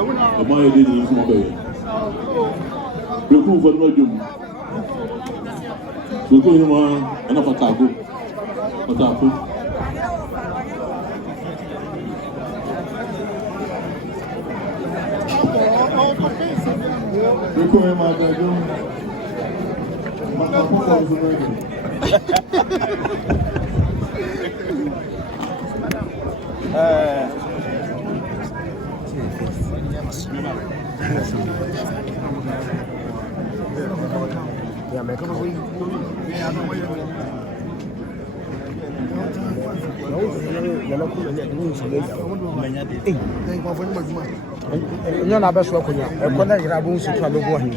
ọmọ ayé dé ní fún ọbẹ̀ yẹn pẹ̀kú fún ọdún ọjọ́ mu pẹ̀kú yìí mọ ẹ̀nà pàtàkó pàtàkó. pẹ̀kú yìí máa dájú máa kó kọ́ ọ̀sùn náà yìí. Yeah, make a way. You're not best working. I'm going to grab one to travel one.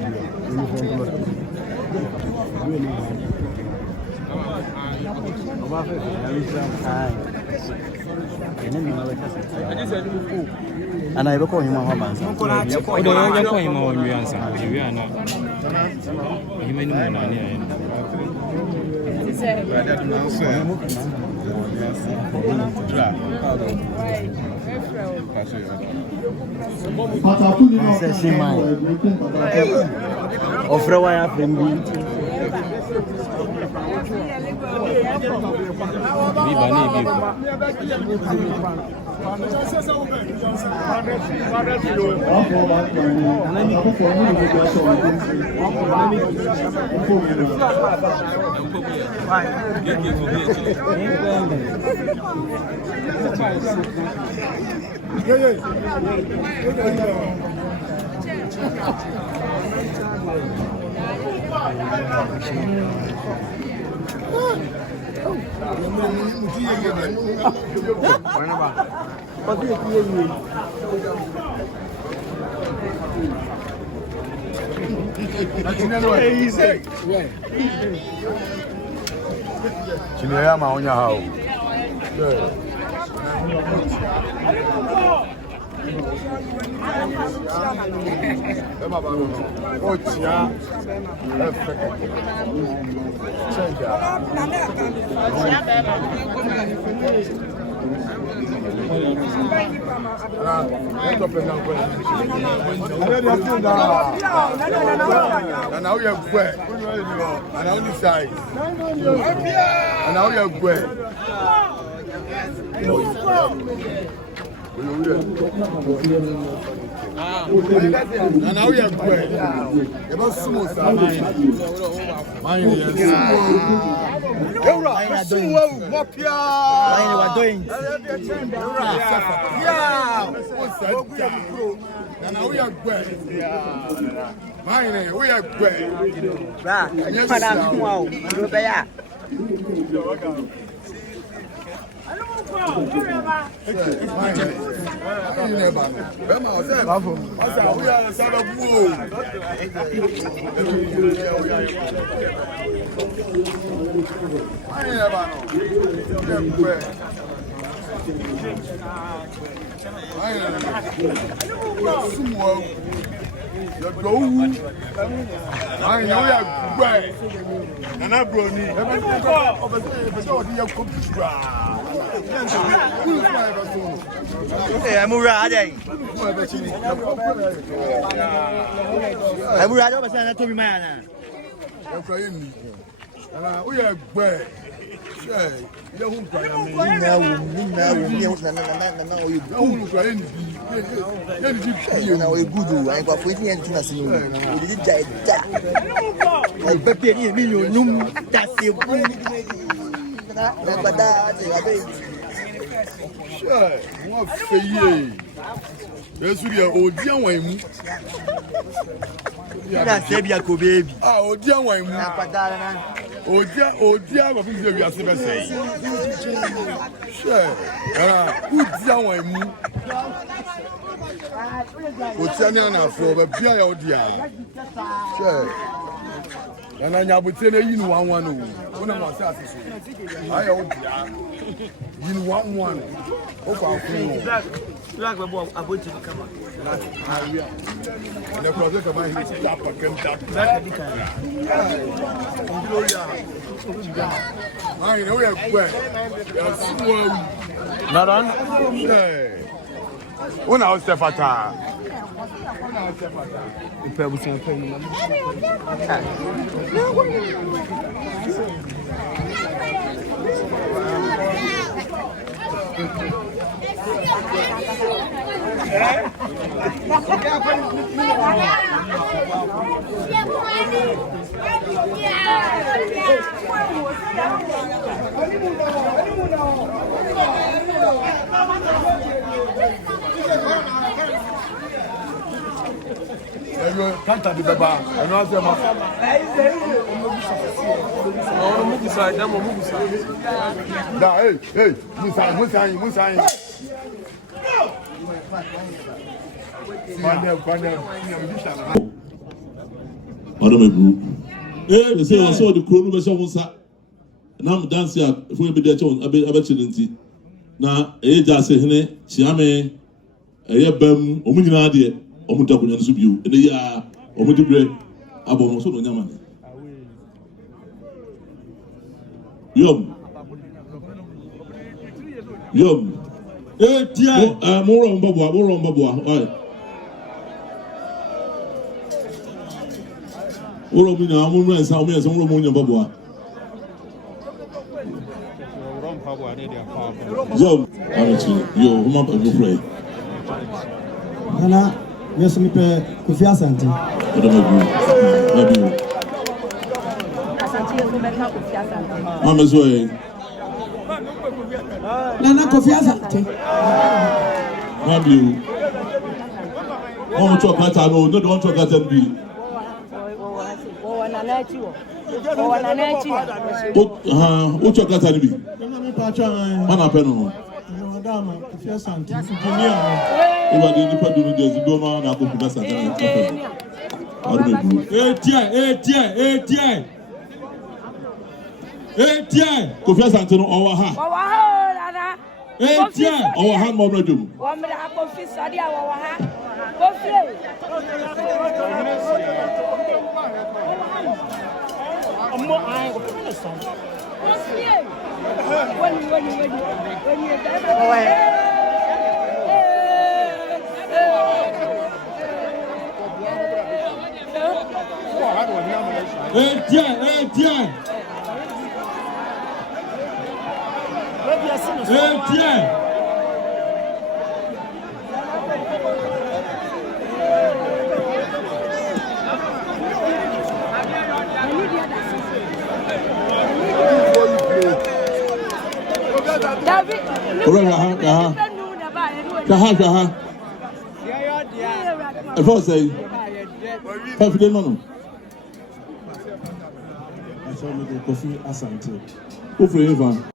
And I recall him on Hamas. Oh, you're going on your answer. We are not. You may know Chinea maonya hao. And now you're wet. And now you side. And now you're wet. And now you're wet. You're not smooth. And now we are great. Mine, we are great. And I would tell you one. When I'm not I owe you one. Like my boy, I'm going to come on. And the project of my tap again tap. I know you're wet. Not on? Una o Stefata. Kanta di beba, eno asema. Oh, mugusa, damo mugusa. Da, hey, musa. Madam Ebru. They say I saw the crown over Shamusa. Now I'm dancing if we be there, Abachinity. Now, just say, Hene, Chiame, a year bam, Omunina, dear, Omutaku and Subu, and the year, Omutubre, Abomoso, no Yaman. Yum. Eh, dear, more on Babua. Oro mi na amu ran sa o mi so ro mo yan babua. Ron babua dey there pa. Yo, yo, o ma pe pray. Nana, yes mi pe Kofi Asante. Odo ma bu. Asante yo me ka Kofi Asante. Ma me so e. Nana Kofi Asante. Ma bu. Wọ́n tọ́ kata no, no don tọ́ kata bi. O tọ́ kata ni bi. Mana pẹ́ no. Ewa de nipa dunu de ezi do ma na ko kuda sa ta. Arbe bu. Kofi Asante no owa ha. Owa ha mo no dum. Wa me da Kofi sadi a wa ha. Kofi. Ammo ai ko pele son. Kofi. When If I say, Perfect man. I saw Kofi Asante. Who for you, Van?